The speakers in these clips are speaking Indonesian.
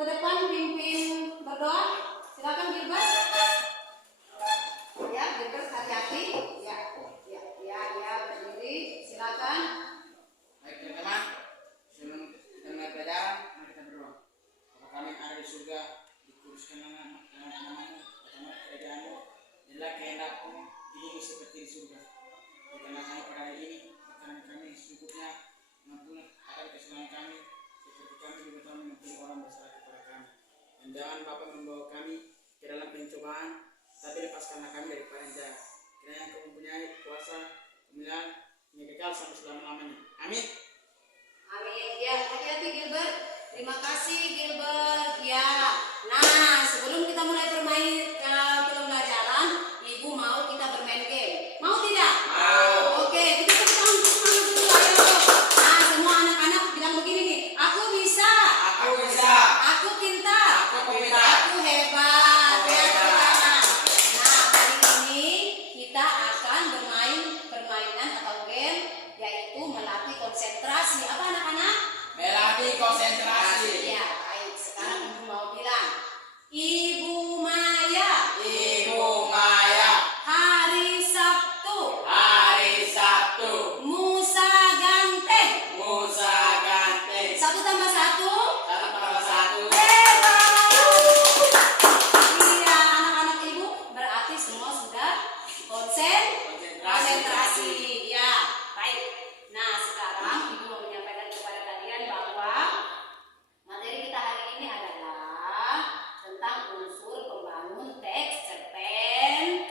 ke depan pimpin berdoa. Silakan Gilbert. Ya, Gilbert hati-hati. Ya, berdiri. Silakan. Baik teman-teman, sebelum kita mulai pelajaran, mari kita berdoa. Bapa kami yang ada di surga, dikuduskan namamu, datanglah kerajaanmu, jadilah kehendakmu di bumi seperti di surga. Berikanlah kami pada hari ini makanan kami secukupnya, mengampuni akan kesalahan kami, seperti kami juga telah mengampuni orang bersalah kepada kami. Dan jangan Bapa membawa kami ke dalam pencobaan, tapi lepaskanlah kami daripada yang jahat. Kiranya Engkau mempunyai kuasa, kemuliaan, hingga kekal sampai selama-lamanya. Amin. Amin. Ya, hati-hati Gilbert. Terima kasih Gilbert. Ya. Nah, sebelum kita mulai bermain pembelajaran, Ibu mau kita bermain game. Mau tidak? Mau. Oke, kita tepuk tangan dulu. Ayo. Nah, semua anak-anak bilang begini nih. Aku bisa. Aku bisa. Aku pintar. Aku pintar. Aku hebat. Ya, tepuk tangan. Nah, hari ini kita akan bermain permainan atau game, yaitu melatih konsentrasi. Apa anak-anak? Melatih konsentrasi. Ya, baik. Sekarang Ibu mau bilang, Ibu Maya, Ibu Maya, hari Sabtu, hari Sabtu, Musa Ganteng. Musa Ganteng. 1 tambah 1. 1+1. Hebat. Iya, anak-anak Ibu berarti semua sudah konsentrasi. Ya, baik. Nah, sekarang Ibu mau menyampaikan kepada kalian bahwa materi kita hari ini adalah tentang unsur pembangun teks cerpen,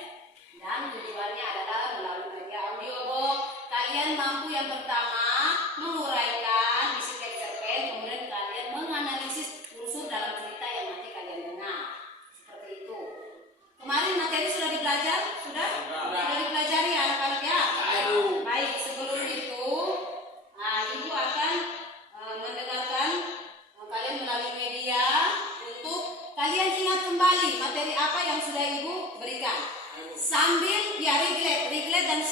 dan tujuannya adalah melalui media audiobook. Kalian mampu yang pertama menguraikan isi teks cerpen, kemudian kalian menganalisis unsur dalam cerita yang nanti kalian dengar. Seperti itu. Kemarin materi sudah dipelajari? Sudah dipelajari ya anak-anak ya? Baik, sebelum itu Ibu akan mendengarkan kalian melalui media untuk kalian ingat kembali materi apa yang sudah Ibu berikan. Sambil ya reglet dan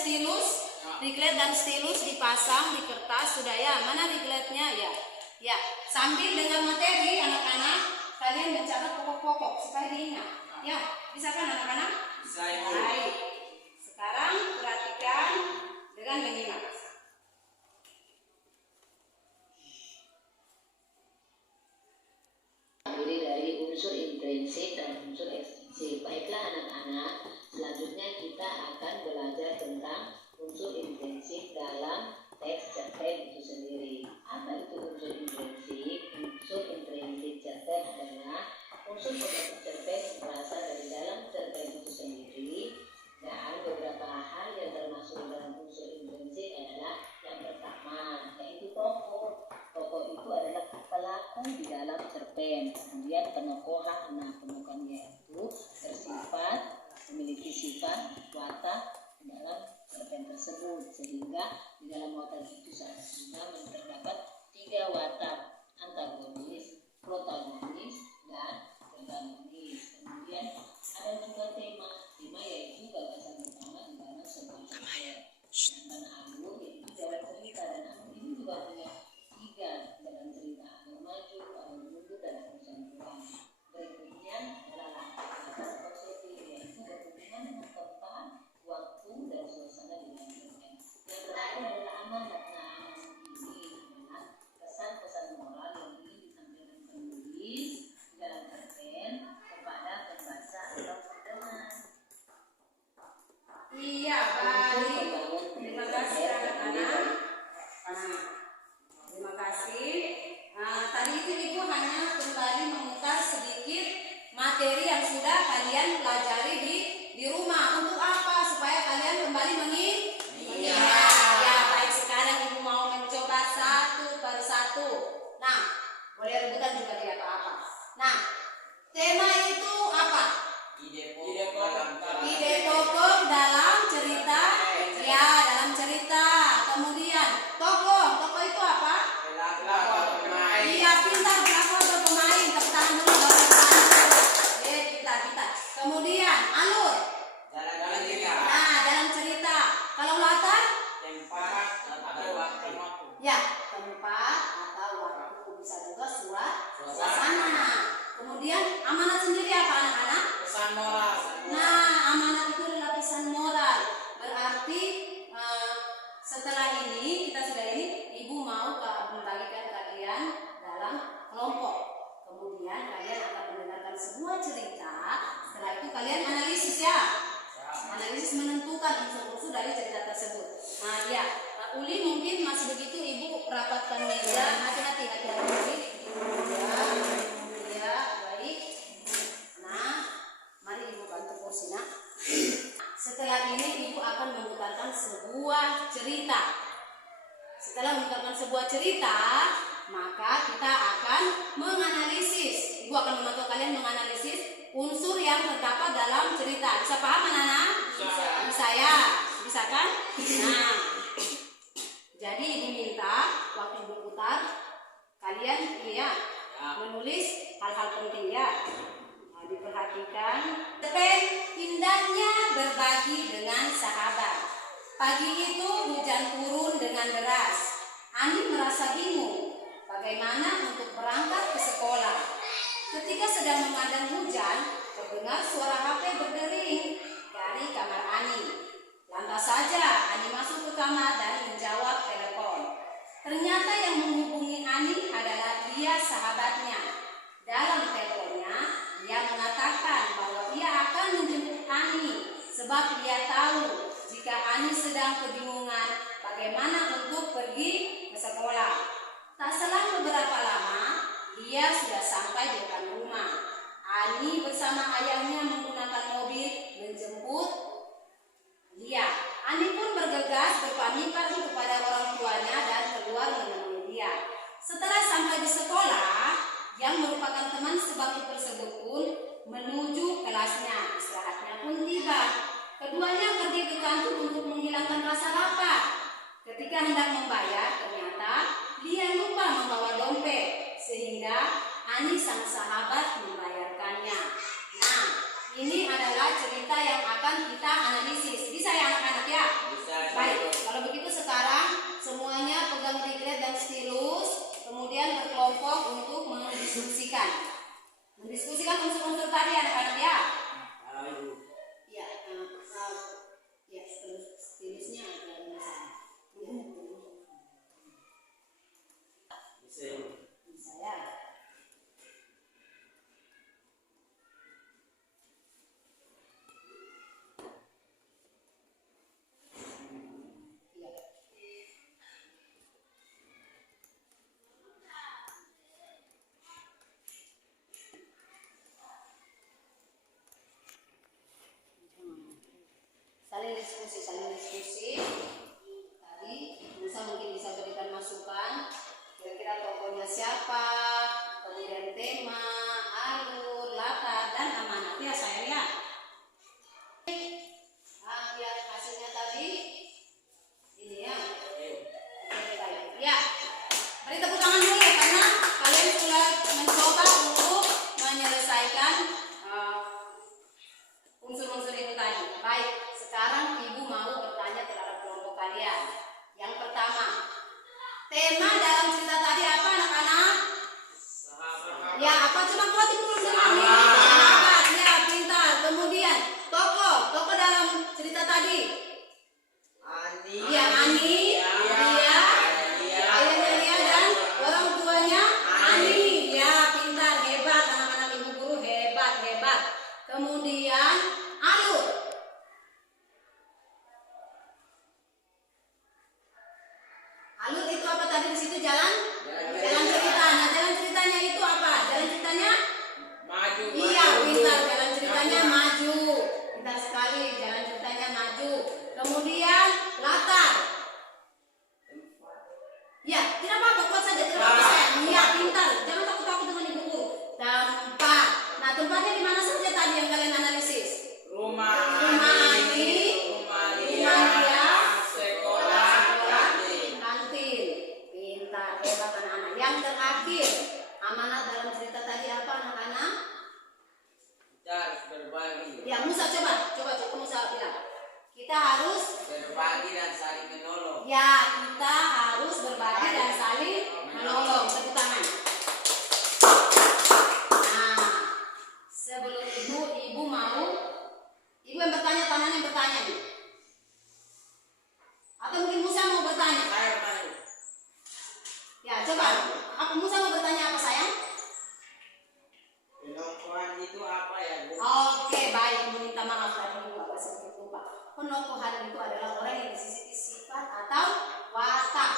stilus dipasang di kertas sudah ya. Mana regletnya ya? Ya, sambil dengan materi anak-anak kalian mencatat pokok-pokok supaya diingat. Ya, bisa kan anak-anak? Bisa, Ibu. Baik. Sekarang perhatikan dengan menyimak. Terdiri dari unsur intrinsik dan unsur ekstrinsik. Baiklah anak-anak, selanjutnya kita akan belajar tentang unsur intrinsik dalam teks cerpen itu sendiri. Apa itu unsur intrinsik? Unsur intrinsik cerpen adalah unsur pembentuk cerpen yang berasal dari dalam cerpen itu sendiri. Dan beberapa hal yang termasuk dalam unsur intrinsik adalah yang pertama, yaitu tokoh. Tokoh itu adalah pelaku di dalam cerpen. Kemudian penokohan. Nah, penokohannya itu memiliki sifat watak dalam cerpen tersebut, sehingga di dalam watak itu juga terdapat 3 watak: antagonis, protagonis, dan protagonis. Kemudian ada juga tema yaitu gagasan utama di dalam sebuah cerpen. Dan alur yaitu jalan cerita, dan alur ini juga punya 3 jalan cerita: alur maju, alur mundur, dan alur sambungan. Berikutnya adalah latar konseptif, yaitu berhubungan dengan tempat, waktu, dan suasana di dalam cerpen. Yang terakhir adalah amanat. Nah, amanat ini adalah pesan-pesan moral yang ingin disampaikan penulis dalam cerpen kepada pembaca atau pendengar. Iya, baik. Terima kasih anak-anak. Terima kasih. Tadi itu Ibu hanya kembali memutar sedikit materi yang sudah kalian pelajari di rumah. Untuk apa? Supaya kalian kembali mengingat. Ya, baik. Sekarang Ibu mau mencoba satu per satu. Nah, boleh rebutan juga tidak apa-apa. Nah, tema itu apa? Ide pokok dalam cerita. Ya, dalam cerita. Kemudian tokoh itu apa? Iya, pintar, pelaku atau pemain. Tepuk tangan dulu, baru pintar. Pintar. Kemudian alur. Nah, dalam cerita. Kalau latar? Tempat atau waktu. Ya, tempat atau waktu. Bisa juga suasana. Kemudian amanat sendiri apa anak-anak? Pesan moral. Nah, amanat itu adalah pesan moral. Berarti setelah ini kita sudah ini, ibu mau membagikan kalian dalam kelompok. Kemudian kalian akan mendengarkan sebuah cerita. Setelah itu kalian analisis ya. Analisis menentukan unsur-unsur dari cerita tersebut. Nah ya, Uli mungkin masih begitu, ibu rapatkan meja. Hati-hati. Ya, baik. Nah, mari ibu bantu kursi nak. Setelah ini ibu akan memutarkan sebuah cerita. Setelah memutarkan sebuah cerita, maka kita akan menganalisis. Ibu akan membantu kalian menganalisis unsur yang terdapat dalam cerita. Bisa paham anak-anak? Bisa ya? Bisa kan? Nah, jadi ibu minta waktu ibu putar kalian ini ya menulis hal-hal penting ya. Nah, diperhatikan. Indahnya berbagi dengan sahabat. Pagi itu hujan turun dengan deras. Ani merasa bingung bagaimana untuk berangkat ke sekolah. Ketika sedang memandang hujan, terdengar suara HP berdering dari kamar Ani. Lantas saja Ani masuk ke kamar dan menjawab telepon. Ternyata yang menghubungi Ani adalah dia sahabatnya. Dalam teleponnya, dia mengatakan bahwa ia akan menjemput Ani sebab dia tahu jika Ani sedang kebingungan bagaimana untuk pergi ke sekolah. Tak selang beberapa lama, dia sudah sampai di depan rumah. Ani bersama ayahnya menggunakan mobil menjemput dia. Ani pun bergegas berpamitan kepada orang tuanya dan keluar menemui dia. Setelah sampai di sekolah, yang merupakan teman sebangku tersebut pun menuju kelasnya. Istirahatnya pun tiba. Keduanya pergi ke kantor untuk menghilangkan rasa lapar. Ketika hendak membayar, ternyata dia lupa membawa dompet, sehingga Ani sang sahabat membayarkannya. Nah, ini adalah cerita yang akan kita analisis. Bisa ya anak-anak ya? Bisa. Baik, kalau begitu sekarang semuanya pegang regret dan stilus, kemudian berkelompok untuk mendiskusikan. Mendiskusikan unsur-unsur tadi anak-anak ya. Ya, ya, stilusnya ada di sana. Bisa ya. Saling diskusi. Tadi Musa mungkin bisa berikan masukan. Kira-kira tokohnya siapa, kemudian tema, alur, latar, dan amanat ya saya ya. Lihat hasilnya tadi. Ini ya. Oke, baik. Ya. Beri tepuk tangan dulu karena kalian sudah mencoba untuk menyelesaikan unsur-unsur itu tadi. Baik. Sekarang ibu mau bertanya terhadap kelompok kalian. Yang pertama, tema dalam cerita tadi apa anak-anak? Ya, apa coba buat ibu sahabat. Ya, pintar. Kemudian tokoh dalam cerita tadi. Ani. Ya, Ani. Dia. Ayahnya dia dan orang tuanya Ani. Ya, pintar, hebat anak-anak ibu guru, hebat. Kemudian alur. Alur itu apa tadi di situ jalan cerita. Nah, jalan ceritanya itu apa? Jalan ceritanya? Maju. Iya, pintar. Jalan ceritanya maju. Pintar sekali. Jalan ceritanya maju. Kemudian latar. Ya, tidak apa-apa. Kuat saja. Tidak apa-apa sayang. Iya, pintar. Jangan takut-takut dengan ibu guru. Tempat. Nah, tempatnya di mana saja tadi yang kalian analisis? Rumah Ani. Rumah dia. Sekolah. Kantin. Pintar, hebat anak-anak. Yang terakhir, amanat dalam cerita tadi apa anak-anak? Kita harus berbagi. Ya, Musa coba Musa bilang. Kita harus Berbagi dan saling menolong. ya, kita harus berbagi dan saling menolong. Tepuk tangan. Nah, Musa mau bertanya apa sayang? Penokohan itu apa ya, Bu? Oke, baik. Ibu minta maaf tadi Ibu agak sedikit lupa. Penokohan itu adalah orang yang memiliki sifat atau watak.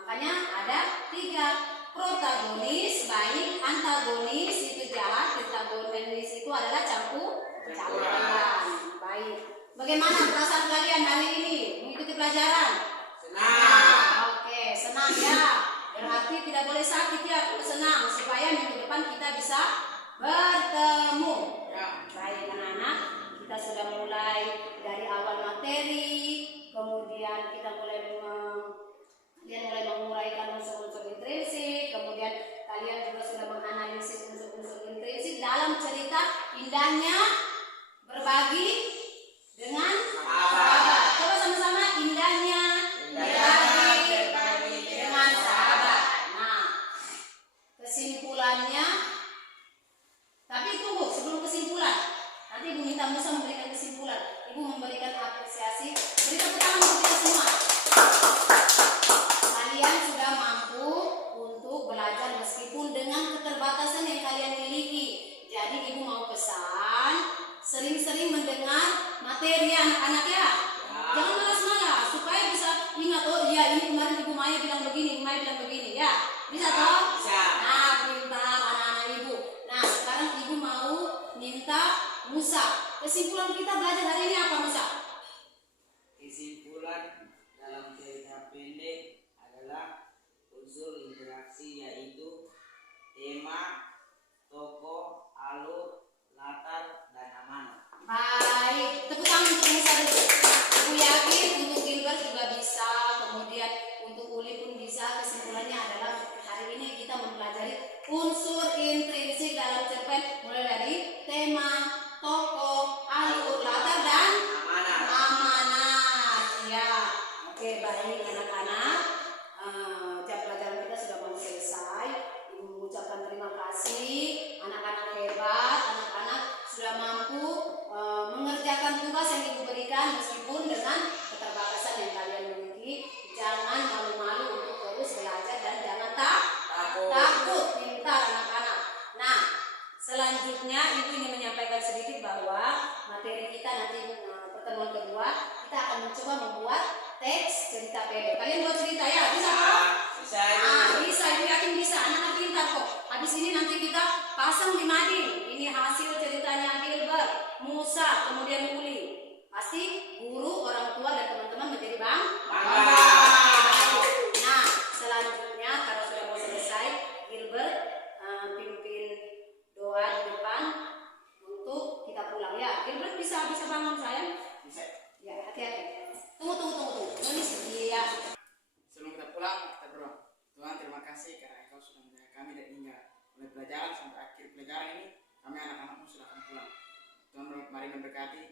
Makanya ada 3. Protagonis, baik. Antagonis itu jahat. Antagonis itu adalah campuran. Baik. Bagaimana perasaan kalian hari ini mengikuti pelajaran? Senang. Oke, senang ya. Berarti tidak boleh sakit ya, kalau senang supaya minggu depan kita bisa bertemu. Ya. Baik anak-anak, kita sudah mulai dari awal materi, kemudian kita mulai kalian mulai menguraikan unsur-unsur intrinsik, kemudian kalian juga sudah menganalisis unsur-unsur intrinsik dalam cerita indahnya berbagi dengan sahabat. Coba sama-sama indahnya berbagi dengan sahabat. Nah, kesimpulannya, tapi tunggu sebelum kesimpulan. Nanti Ibu minta Musa memberikan kesimpulan. Ibu memberikan apresiasi. Beri tepuk tangan untuk kita semua. Kalian sudah mampu untuk belajar meskipun dengan keterbatasan yang kalian miliki. Jadi Ibu mau pesan, sering-sering mendengar materi anak-anak ya. Jangan malas-malas supaya bisa ingat, oh iya ini kemarin Ibu Maya bilang begini, Ibu Maya bilang begini ya. Bisa toh? Bisa. Nah, pintar anak-anak Ibu. Nah, sekarang Ibu mau minta Musa. Kesimpulan kita belajar hari ini apa Musa? Kesimpulan dalam cerita pendek adalah unsur interaksi yaitu tema, tokoh, alur, latar, dan amanah. Baik, tepuk tangan untuk Musa dulu. Ibu yakin untuk Gilbert juga bisa, kemudian untuk Uli pun bisa. Kesimpulannya adalah hari ini kita mempelajari unsur intrinsik dalam cerpen mulai dari tema, tokoh, alur, latar, dan amanat. Ya, oke baik anak-anak. Jam pelajaran kita sudah mau selesai. Ibu mengucapkan terima kasih. Anak-anak hebat, anak-anak sudah mampu mengerjakan tugas yang Ibu berikan meskipun dengan keterbatasan yang kalian miliki. Jangan malu-malu untuk terus belajar dan jangan takut. Pintar anak-anak. Nah, selanjutnya Ibu ingin menyampaikan sedikit bahwa materi kita nanti pertemuan kedua kita akan mencoba membuat teks cerita pendek. Kalian buat cerita ya? Bisa kok? Bisa. Bisa. Ibu yakin bisa. Anak-anak pintar kok. Habis ini nanti kita pasang di mading. Ini hasil ceritanya Gilbert, Musa, kemudian Uli. Pasti guru, orang tua, dan teman-teman menjadi bangga. Nah, selanjutnya karena sudah mau selesai, Gilbert pimpin doa di depan untuk kita pulang ya. Gilbert bisa bangun sayang? Bisa. Ya, hati-hati. Tunggu. Ini sedia. Sebelum kita pulang, kita berdoa. Tuhan, terima kasih karena Engkau sudah menjaga kami dari hingga mulai pelajaran sampai akhir pelajaran ini. Kami anak-anakmu sudah akan pulang. Tuhan, mari memberkati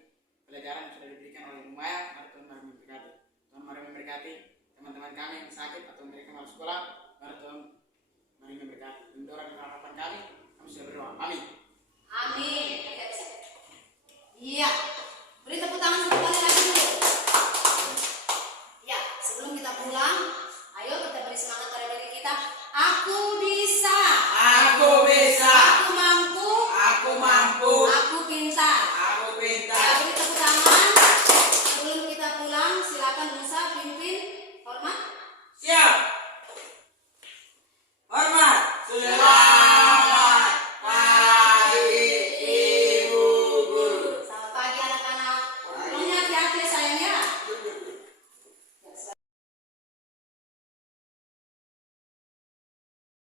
pelajaran yang sudah diberikan oleh Ibu Maya. Mari Tuhan mari memberkati. Tuhan mari memberkati teman-teman kami yang sakit atau mereka malas sekolah. Mari Tuhan mari memberkati. Mendorong harapan kami sudah berdoa. Amin. Amin. Iya.